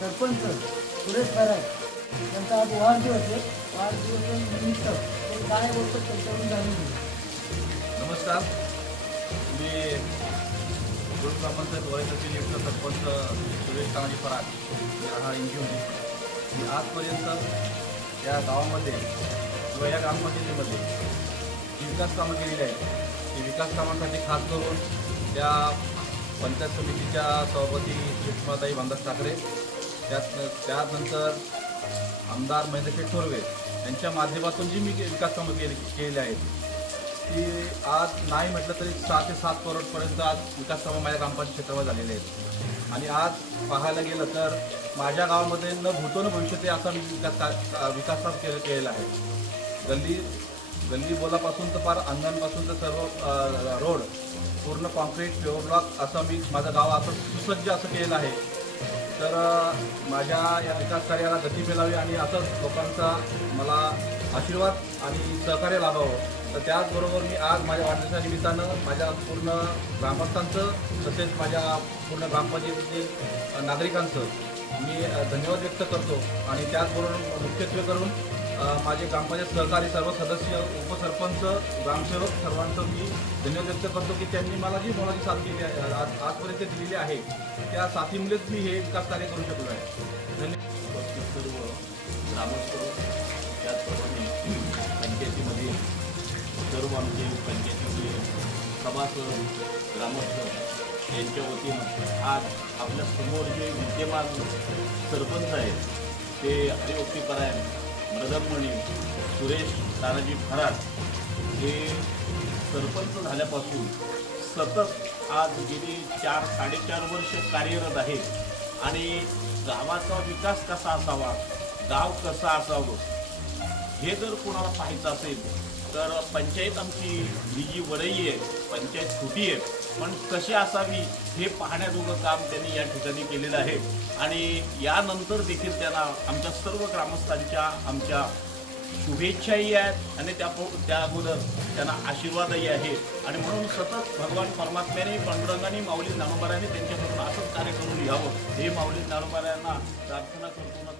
सरपंच सुरेश खराय त्यांचा आज वाढदिवस आहे. वाढदिवसानिमित्त ते काय बोलतात त्यांच्याकडून जाणून घेऊ नमस्कार. मी गुरु ग्रामपंचायत वैद्यकीय नियुक्त सरपंच सुरेश तानाजी फराग हा इंजिनियर मी आजपर्यंत या गावामध्ये किंवा या ग्रामपंचायतीमध्ये जी विकास कामं केलेली आहेत. ती विकास कामांसाठी खास करून त्या पंचायत समितीच्या सभापती सुषमाताई भामदास ठाकरे त्यात त्यानंतर आमदार महेंद्रशेठ थोरवे यांच्या माध्यमातून जी मी विकास कामं केली केलेली आहेत ती आज नाही म्हटलं तरी सहा ते सात करोडपर्यंत आज विकास कामं माझ्या ग्रामपंचायत क्षेत्रामध्ये झालेले आहेत. आणि आज पाहायला गेलं तर माझ्या गावामध्ये न भूतो न भविष्यते असा मी विकास का विकास काम केलं केलेला आहे. गल्ली गल्ली बोलापासून तर फार अंगणपासून तर सर्व रोड पूर्ण कॉन्क्रीट प्युअर ब्लॉक असं मी माझं गाव असं सुसज्ज असं केलेलं आहे. तर माझ्या या विकास कार्याला गती मिळावी आणि असंच लोकांचा मला आशीर्वाद आणि सहकार्य लाभावं. तर त्याचबरोबर मी आज माझ्या वाढदिवसा निमित्तानं माझ्या पूर्ण ग्रामस्थांचं तसेच माझ्या पूर्ण ग्रामपंचायतीतील नागरिकांचं मी धन्यवाद व्यक्त करतो आणि त्याचबरोबर मुख्यत्वे करून माझे ग्रामपंचायत सहकारी सर्व सदस्य उपसरपंच ग्रामसेवक सर्वांचं मी धन्यवाद व्यक्त करतो की त्यांनी मला जी मोलाची साथ केली आहे आज आजपर्यंत दिलेली आहे त्या साथीमुळेच मी हे विकास कार्य करू शकलो आहे. धन्यवाद सर्व ग्रामस्थ त्याचप्रमाणे पंचायतीमध्ये सर्व आमचे पंचायतीचे सभासद ग्रामस्थ यांच्या वतीनं आज आपल्यासमोर जे विद्यमान सरपंच आहेत ते हरिभक्तीपरायण मृदंगमणी सुरेश तानाजी फराट हे सरपंच झाल्यापासून सतत आज गेली चार साडेचार वर्ष कार्यरत आहेत. आणि गावाचा विकास कसा असावा गाव कसं असावं हे जर कोणाला पाहायचं असेल तर पंचायत आमची ही जी वरई आहे पंचायत छोटी आहे. पण कशी असावी हे पाहण्याजोगं काम त्यांनी या ठिकाणी केलेलं आहे. आणि यानंतर देखील त्यांना आमच्या सर्व ग्रामस्थांच्या आमच्या शुभेच्छाही आहेत आणि त्या त्या अगोदर त्यांना आशीर्वादही आहे. आणि म्हणून सतत भगवान परमात्म्याने पांडुरंगाने माऊली नानोबाऱ्याने त्यांच्याकडून असंच कार्य करून घ्यावं हे माऊली नानोबाऱ्यांना प्रार्थना करतो ना